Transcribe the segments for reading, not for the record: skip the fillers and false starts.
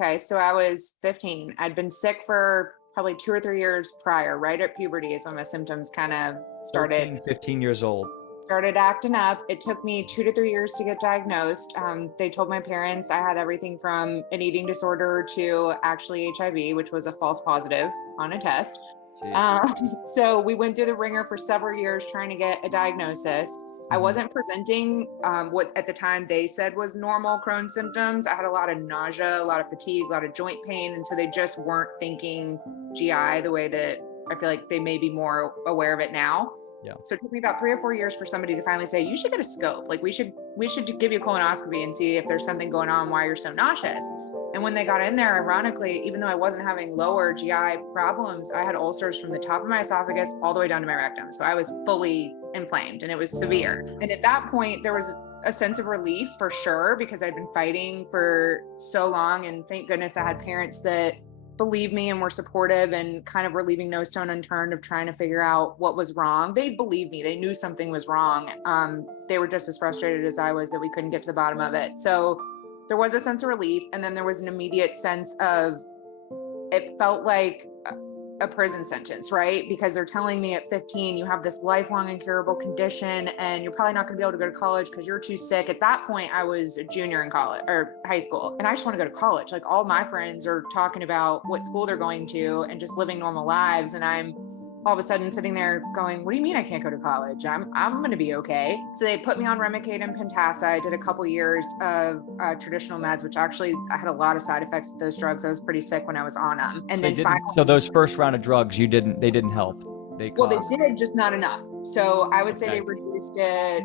Okay, so I was 15. I'd been sick for probably 2 or 3 years prior. Right at puberty is when my symptoms kind of started 13, 15 years old. started acting up. It took me 2 to 3 years to get diagnosed. They told my parents I had everything from an eating disorder to actually HIV, which was a false positive on a test. Jeez. So we went through the ringer for several years trying to get a diagnosis. I Mhm. wasn't presenting what at the time they said was normal Crohn's symptoms. I had a lot of nausea, a lot of fatigue, a lot of joint pain. And so they just weren't thinking GI the way that I feel like they may be more aware of it now. Yeah. So it took me about 3 or 4 years for somebody to finally say, you should get a scope. Like we should give you a colonoscopy and see if there's something going on, why you're so nauseous. And when they got in there, ironically, even though I wasn't having lower GI problems, I had ulcers from the top of my esophagus all the way down to my rectum. So I was fully inflamed and it was severe. And at that point, there was a sense of relief for sure, because I'd been fighting for so long. And thank goodness I had parents that believed me and were supportive and kind of were leaving no stone unturned of trying to figure out what was wrong. They believed me. They knew something was wrong. They were just as frustrated as I was that we couldn't get to the bottom of it. So there was a sense of relief. And then there was an immediate sense of, it felt like a prison sentence, right? Because they're telling me at 15, you have this lifelong incurable condition and you're probably not going to be able to go to college because you're too sick. At that point, I was a junior in college or high school, and I just want to go to college. Like all my friends are talking about what school they're going to and just living normal lives. And I'm all of a sudden sitting there going, what do you mean I can't go to college? I'm going to be okay. So they put me on Remicade and Pentasa. I did a couple years of traditional meds, which actually I had a lot of side effects with those drugs. I was pretty sick when I was on them. And They then didn't. finally, So those first round of drugs, they didn't help. They well, they caused. did, just not enough. So I would say they Okay. reduced it.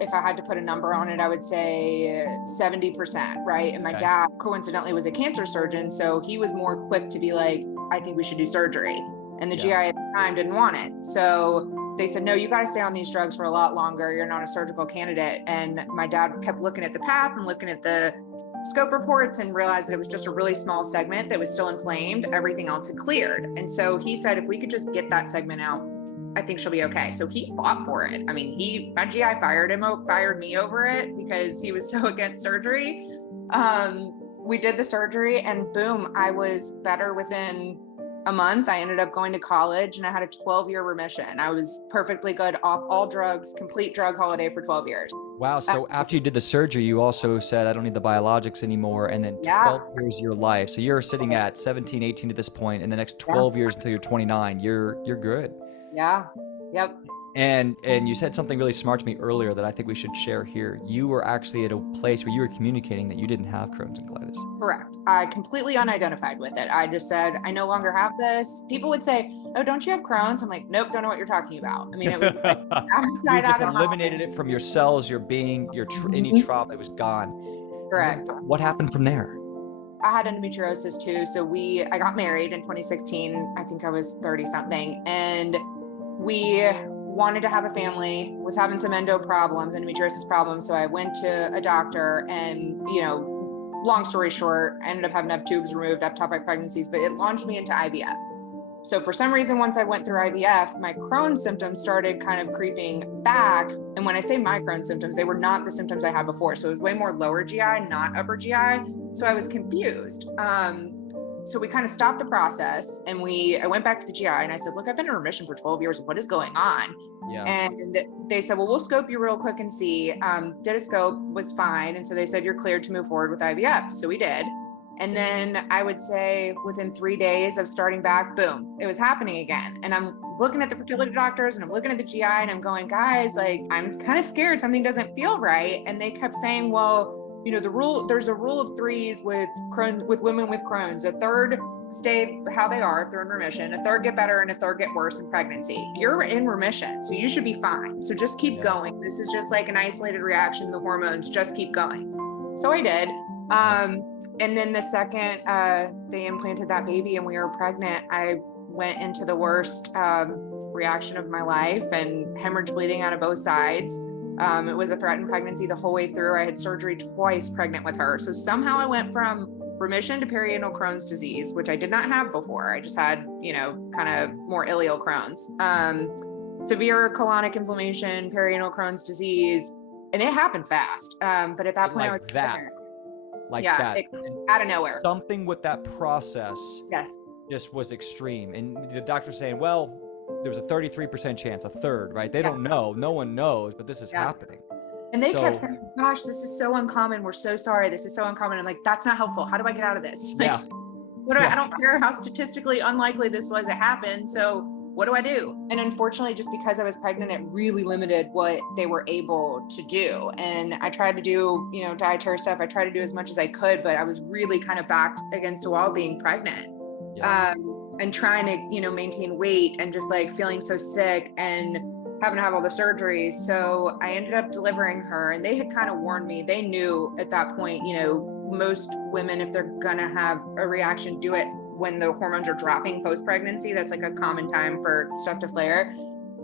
If I had to put a number on it, I would say 70%, right? And my Okay. dad coincidentally was a cancer surgeon. So he was more equipped to be like, I think we should do surgery. And the Yeah. GI at the time didn't want it. So they said, no, you got to stay on these drugs for a lot longer. You're not a surgical candidate. And my dad kept looking at the path and looking at the scope reports and realized that it was just a really small segment that was still inflamed. Everything else had cleared. And so he said, if we could just get that segment out, I think she'll be okay. So he fought for it. I mean, my GI fired me over it because he was so against surgery. We did the surgery and boom, I was better within a month. I ended up going to college and I had a 12-year remission. I was perfectly good off all drugs, complete drug holiday for 12 years. Wow. So after you did the surgery, you also said, I don't need the biologics anymore. And then Yeah. 12 years of your life. So you're sitting at 17, 18 at this point, and the next 12 years until you're 29, you're good. Yeah. Yep. And you said something really smart to me earlier that I think we should share here. You were actually at a place where you were communicating that you didn't have Crohn's and colitis. Correct. I completely unidentified with it. I just said, I no longer have this. People would say, oh, don't you have Crohn's? I'm like, nope, don't know what you're talking about. I mean, it was like You outside just out of eliminated it from your cells, your being, any mind. trauma, it was gone. Correct. What happened from there? I had endometriosis too. So I got married in 2016. I think I was 30 something. And we wanted to have a family, was having some endometriosis problems. So I went to a doctor and, long story short, I ended up having to have tubes removed, ectopic pregnancies, but it launched me into IVF. So for some reason, once I went through IVF, my Crohn's symptoms started kind of creeping back. And when I say my Crohn's symptoms, they were not the symptoms I had before. So it was way more lower GI, not upper GI. So I was confused. So we kind of stopped the process and I went back to the GI and I said, look, I've been in remission for 12 years. What is going on? Yeah. And they said, well, we'll scope you real quick and see. Did a scope, was fine. And so they said, you're cleared to move forward with IVF. So we did. And then I would say within 3 days of starting back, boom, it was happening again. And I'm looking at the fertility doctors and I'm looking at the GI and I'm going, guys, like, I'm kind of scared something doesn't feel right. And they kept saying, well, there's a rule of threes with women with Crohn's. A third stay how they are if they're in remission, a third get better, and a third get worse in pregnancy. You're in remission, so you should be fine. So just keep going. This is just like an isolated reaction to the hormones. Just keep going. So I did. And then the second they implanted that baby and we were pregnant, I went into the worst reaction of my life and hemorrhage bleeding out of both sides. It was a threatened pregnancy the whole way through. I had surgery twice pregnant with her. So somehow I went from remission to perianal Crohn's disease, which I did not have before. I just had, kind of more ileal Crohn's, severe colonic inflammation, perianal Crohn's disease, and it happened fast. But at that point I was that. like Yeah, that. out of nowhere. Something with that process Yeah. just was extreme. And the doctor's saying, well, there was a 33% chance, a third, right? They don't know. No one knows, but this is happening. And they kept So, saying, gosh, this is so uncommon. We're so sorry. This is so uncommon. I'm like, that's not helpful. How do I get out of this? Like, I don't care how statistically unlikely this was to happen. So what do I do? And unfortunately, just because I was pregnant, it really limited what they were able to do. And I tried to do, dietary stuff. I tried to do as much as I could, but I was really kind of backed against a wall being pregnant. And trying to, maintain weight and just like feeling so sick and having to have all the surgeries. So I ended up delivering her, and they had kind of warned me. They knew at that point, most women, if they're gonna have a reaction, do it when the hormones are dropping post-pregnancy. That's like a common time for stuff to flare.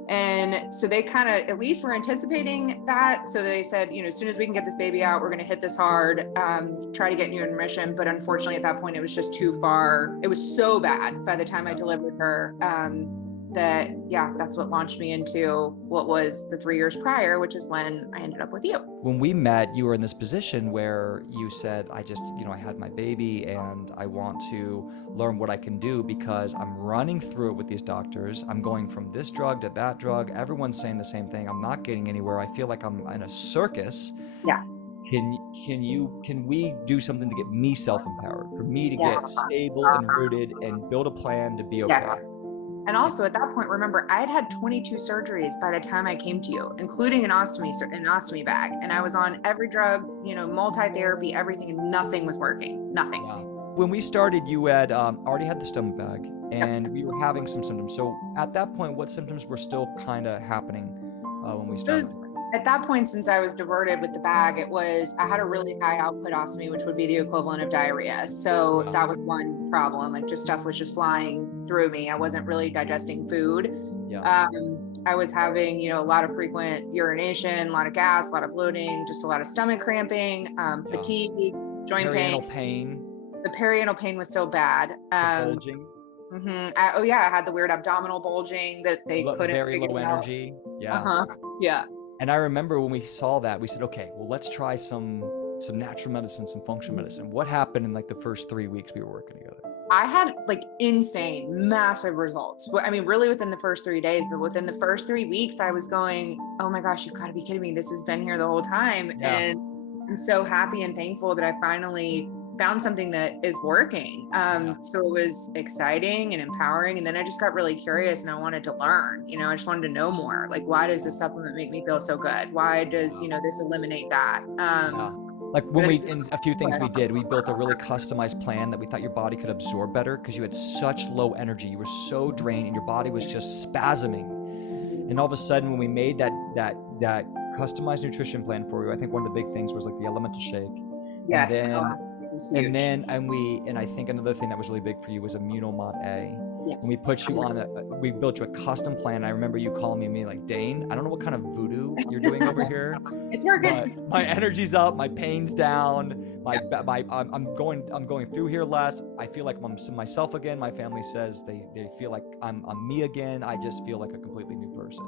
And so they kind of at least were anticipating that. So they said, as soon as we can get this baby out, we're going to hit this hard, try to get you in remission. But unfortunately, at that point, it was just too far. It was so bad by the time I delivered her that's what launched me into what was the 3 years prior, which is when I ended up with you. When we met, you were in this position where you said, I just, I had my baby and I want to learn what I can do because I'm running through it with these doctors. I'm going from this drug to that drug. Everyone's saying the same thing. I'm not getting anywhere. I feel like I'm in a circus. Yeah. Can we do something to get me self-empowered, for me to get stable and rooted and build a plan to be okay? Yes. And also at that point, remember, I had 22 surgeries by the time I came to you, including an ostomy bag. And I was on every drug, multi-therapy, everything, and nothing was working. Nothing. Yeah. When we started, you had already had the Stoma bag, and we were having some symptoms. So at that point, what symptoms were still kind of happening when we started? At that point, since I was diverted with the bag, I had a really high output ostomy, which would be the equivalent of diarrhea. So that was one problem. Like, just stuff was just flying through me. I wasn't really digesting food. I was having, a lot of frequent urination, a lot of gas, a lot of bloating, just a lot of stomach cramping, fatigue, joint pain. The perianal pain was so bad. Bulging. I had the weird abdominal bulging that they couldn't. Very low energy. Yeah. And I remember when we saw that, we said, okay, well, let's try some natural medicine, some functional medicine. What happened in like the first 3 weeks we were working together? I had like insane, massive results. I mean, really within the first 3 days, but within the first 3 weeks, I was going, oh my gosh, you've got to be kidding me. This has been here the whole time. Yeah. And I'm so happy and thankful that I finally found something that is working. So it was exciting and empowering. And then I just got really curious and I wanted to learn, I just wanted to know more. Like, why does this supplement make me feel so good? Why does, this eliminate that? Like in a few things we did, we built a really customized plan that we thought your body could absorb better because you had such low energy. You were so drained and your body was just spasming. And all of a sudden when we made that customized nutrition plan for you, I think one of the big things was like the elemental shake. Yes. And I think another thing that was really big for you was Immunomod A. Yes. And we put you on we built you a custom plan. I remember you calling me like, Dane, I don't know what kind of voodoo you're doing over here. It's working. But my energy's up, my pain's down, I'm going through here less. I feel like I'm myself again. My family says they feel like I'm me again. I just feel like a completely new person.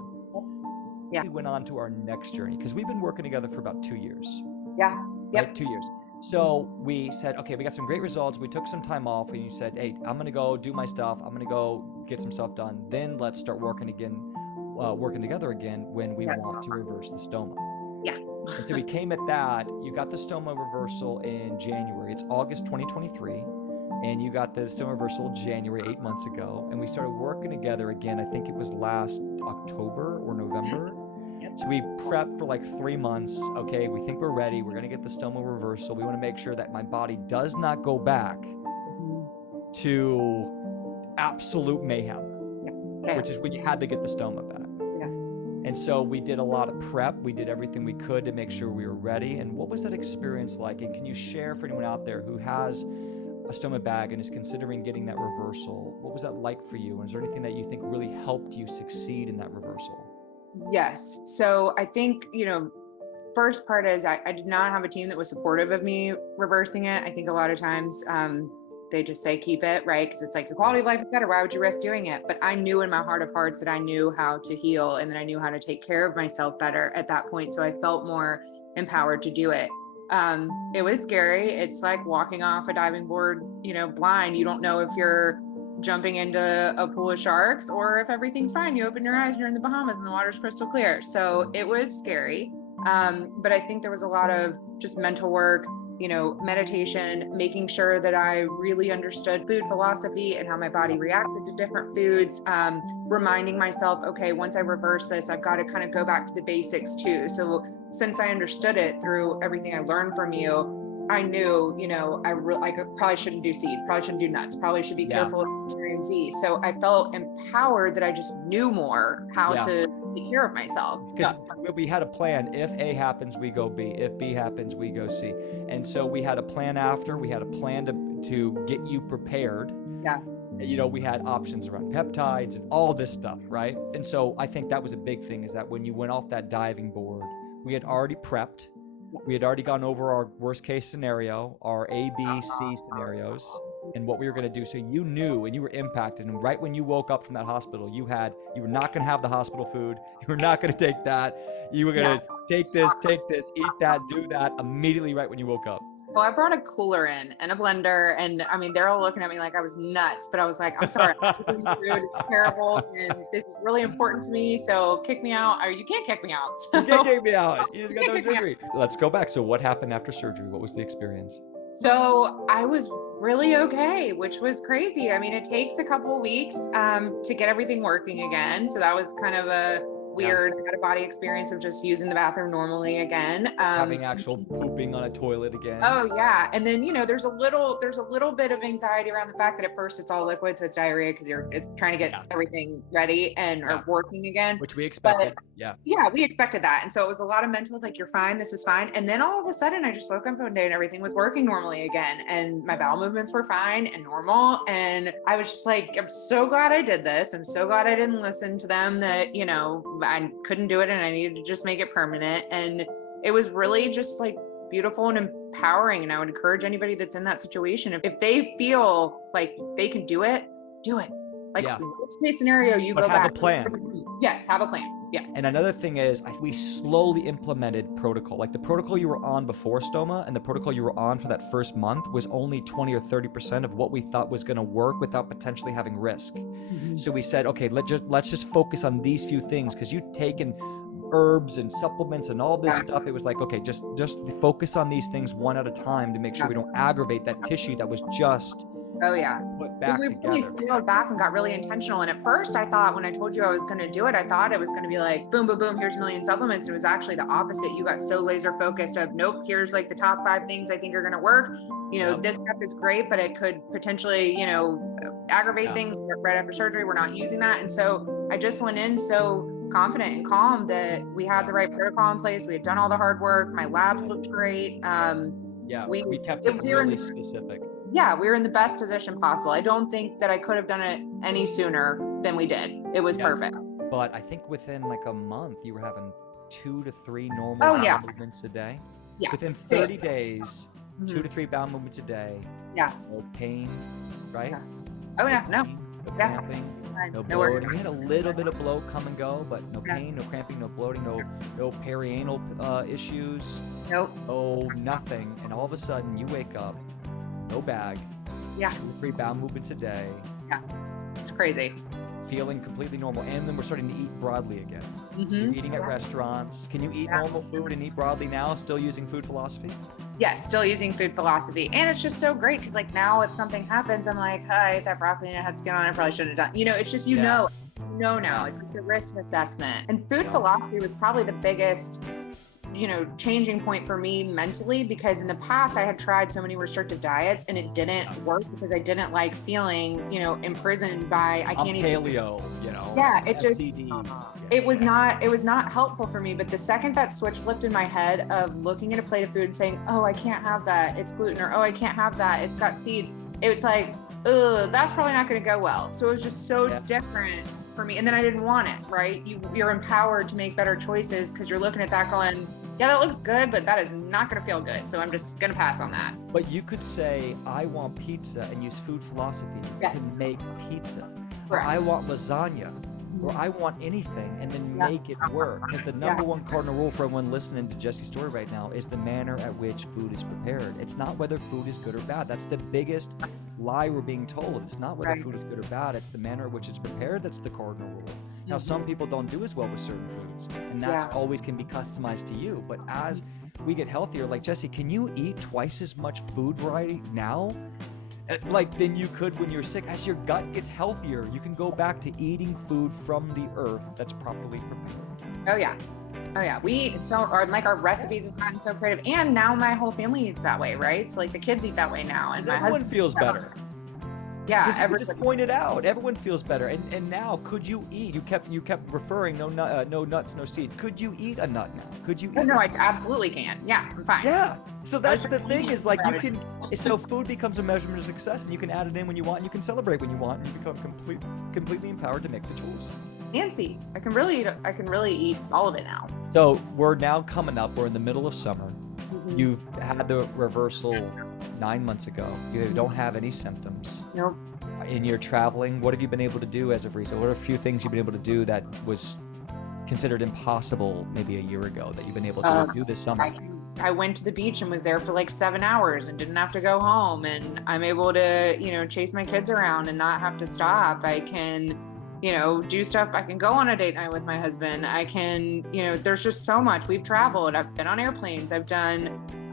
Yeah. We went on to our next journey because we've been working together for about 2 years. Yeah. Yep. Right? 2 years. So we said, okay, we got some great results. We took some time off and you said, hey, I'm going to go do my stuff. I'm going to go get some stuff done. Then let's start working together again when we want to reverse the stoma. Yeah. And so we came at that. You got the stoma reversal in January. It's August 2023. And you got the stoma reversal January, 8 months ago. And we started working together again. I think it was last October or November. So we prepped for like 3 months. Okay, we think we're ready. We're going to get the stoma reversal. We want to make sure that my body does not go back to absolute mayhem, which is when you had to get the stoma back. Yeah. And so we did a lot of prep. We did everything we could to make sure we were ready. And what was that experience like? And can you share for anyone out there who has a stoma bag and is considering getting that reversal? What was that like for you? And is there anything that you think really helped you succeed in that reversal? Yes. So I think, first part is I did not have a team that was supportive of me reversing it. I think a lot of times they just say, keep it, right? Because it's like your quality of life is better. Why would you risk doing it? But I knew in my heart of hearts that I knew how to heal and that I knew how to take care of myself better at that point. So I felt more empowered to do it. It was scary. It's like walking off a diving board, blind. You don't know if you're jumping into a pool of sharks or if everything's fine. You open your eyes and you're in the Bahamas and the water's crystal clear. So it was scary. But I think there was a lot of just mental work, meditation, making sure that I really understood food philosophy and how my body reacted to different foods, reminding myself, okay, once I reverse this, I've got to kind of go back to the basics too. So since I understood it through everything I learned from you, I knew, I probably shouldn't do seeds, probably shouldn't do nuts, probably should be careful of and Z. So I felt empowered that I just knew more how to take care of myself. Because we had a plan. If A happens, we go B. If B happens, we go C. And so we had a plan after. We had a plan to get you prepared. Yeah. We had options around peptides and all this stuff, right? And so I think that was a big thing, is that when you went off that diving board, we had already prepped. We had already gone over our worst case scenario, our A, B, C scenarios, and what we were going to do. So you knew, and you were impacted. And right when you woke up from that hospital, you were not going to have the hospital food. You were not going to take that. You were going to take this, eat that, do that immediately right when you woke up. Well, I brought a cooler in and a blender, and I mean, they're all looking at me like I was nuts, but I was like, I'm sorry, I'm eating food, it's terrible, and this is really important to me, so kick me out, or you can't kick me out. So. You can't kick me out. You just got no surgery. Let's go back. So what happened after surgery? What was the experience? So I was really okay, which was crazy. I mean, it takes a couple of weeks to get everything working again. So that was kind of a weird out-of-body experience of just using the bathroom normally again. Having actual pooping on a toilet again. Oh yeah. And then, there's a little bit of anxiety around the fact that at first it's all liquid. So it's diarrhea because it's trying to get everything ready and or working again. Which we expected. Yeah, we expected that. And so it was a lot of mental, like, you're fine, this is fine. And then all of a sudden I just woke up one day and everything was working normally again. And my bowel movements were fine and normal. And I was just like, I'm so glad I did this. I'm so glad I didn't listen to them that, I couldn't do it and I needed to just make it permanent. And it was really just like beautiful and empowering. And I would encourage anybody that's in that situation, if they feel like they can do it, do it. Like worst case scenario, you go back. Have a plan. Yes, have a plan. Yeah. And another thing is we slowly implemented protocol. Like the protocol you were on before Stoma and the protocol you were on for that first month was only 20 or 30% of what we thought was going to work without potentially having risk. Mm-hmm. So we said, okay, let's just focus on these few things, because you've taken herbs and supplements and all this stuff. It was like, okay, just focus on these things one at a time to make sure we don't aggravate that tissue that was just put back we together. Really scaled back and got really intentional. And at first I thought, when I told you I was going to do it, I thought it was going to be like, boom, boom, boom, here's a million supplements. And it was actually the opposite. You got so laser focused of, nope, here's like the top 5 things I think are going to work. This stuff is great, but it could potentially, aggravate things right after surgery. We're not using that. And so I just went in so confident and calm that we had the right protocol in place. We had done all the hard work. My labs looked great. We kept it really specific. Yeah, we were in the best position possible. I don't think that I could have done it any sooner than we did. It was perfect. But I think within like a month, you were having 2 to 3 normal bowel movements a day. Yeah. Within 30 days, 2 to 3 bowel movements a day. Yeah. No pain, right? Yeah. Oh yeah, no. No cramping, no bloating. We had a little bit of bloat come and go, but no pain, no cramping, no bloating, no perianal issues. Nope. Oh, nothing. And all of a sudden you wake up, no bag. Yeah. 2 to 3 bowel movements a day. Yeah. It's crazy. Feeling completely normal. And then we're starting to eat broadly again. Mm-hmm. So you're eating at restaurants. Can you eat normal food and eat broadly now, still using food philosophy? Yes, still using food philosophy. And it's just so great because like now if something happens, I'm like, hi, that broccoli and it had skin on it, I probably shouldn't have done. It's just, know now. It's like the risk assessment. And food philosophy was probably the biggest changing point for me mentally, because in the past I had tried so many restrictive diets and it didn't work because I didn't like feeling, imprisoned by, I can't even paleo, Yeah, it just, it was not helpful for me. But the second that switch flipped in my head of looking at a plate of food and saying, oh, I can't have that, it's gluten, or oh, I can't have that, it's got seeds. It's like, that's probably not going to go well. So it was just so different for me. And then I didn't want it, right? You're empowered to make better choices because you're looking at that going, yeah, that looks good, but that is not going to feel good. So I'm just going to pass on that. But you could say, I want pizza and use food philosophy to make pizza. Or I want lasagna or I want anything, and then make it work. Because the number one cardinal rule for everyone listening to Jesse's story right now is the manner at which food is prepared. It's not whether food is good or bad. That's the biggest lie we're being told. It's not whether food is good or bad. It's the manner at which it's prepared. That's the cardinal rule. Now, some people don't do as well with certain foods, and that's always can be customized to you. But as we get healthier, like Jesse, can you eat twice as much food variety now than you could when you're sick? As your gut gets healthier, you can go back to eating food from the earth that's properly prepared. Oh yeah, we eat so, or like our recipes have gotten so creative, and now my whole family eats that way, right? So like the kids eat that way now, and my everyone feels better. Yeah, you just pointed out everyone feels better. And now, could you eat? You kept referring no nuts, no seeds. Could you eat a nut now? Could you? No, I absolutely can. Yeah, I'm fine. Yeah. So that's the thing is like you can. So food becomes a measurement of success, and you can add it in when you want, and you can celebrate when you want, and you become completely empowered to make the choice. And seeds. I can really eat all of it now. So we're now coming up. We're in the middle of summer. You've had the reversal 9 months ago. You don't have any symptoms. Nope. In your traveling, what have you been able to do as of recent? What are a few things you've been able to do that was considered impossible maybe a year ago that you've been able to do this summer? I went to the beach and was there for like 7 hours and didn't have to go home. And I'm able to, chase my kids around and not have to stop. I can, do stuff. I can go on a date night with my husband. I can, there's just so much. We've traveled. I've been on airplanes. I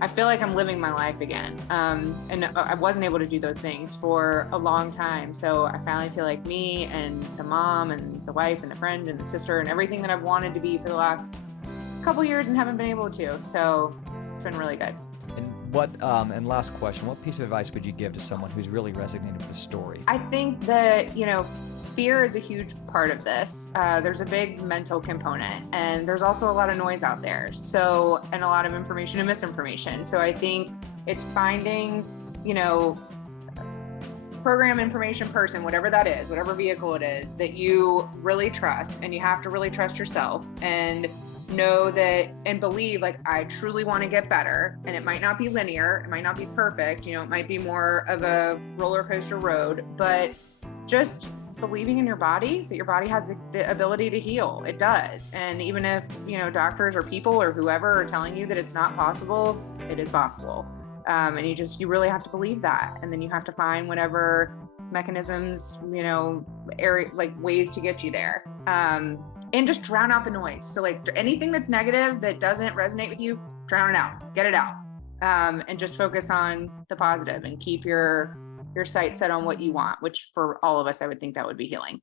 feel like I'm living my life again. And I wasn't able to do those things for a long time. So I finally feel like me and the mom and the wife and the friend and the sister and everything that I've wanted to be for the last couple years and haven't been able to. So it's been really good. And and last question, what piece of advice would you give to someone who's really resonated with the story? I think that, fear is a huge part of this. There's a big mental component, and there's also a lot of noise out there. So, and a lot of information and misinformation. So I think it's finding, program, information, person, whatever that is, whatever vehicle it is that you really trust, and you have to really trust yourself and know that and believe, like, I truly want to get better. And it might not be linear. It might not be perfect. It might be more of a roller coaster road, but just believing in your body, that your body has the ability to heal. It does. And even if, doctors or people or whoever are telling you that it's not possible, it is possible. And you really have to believe that. And then you have to find whatever mechanisms, ways to get you there. And just drown out the noise. So like anything that's negative that doesn't resonate with you, drown it out, get it out. And just focus on the positive and keep your sight set on what you want, which for all of us, I would think that would be healing.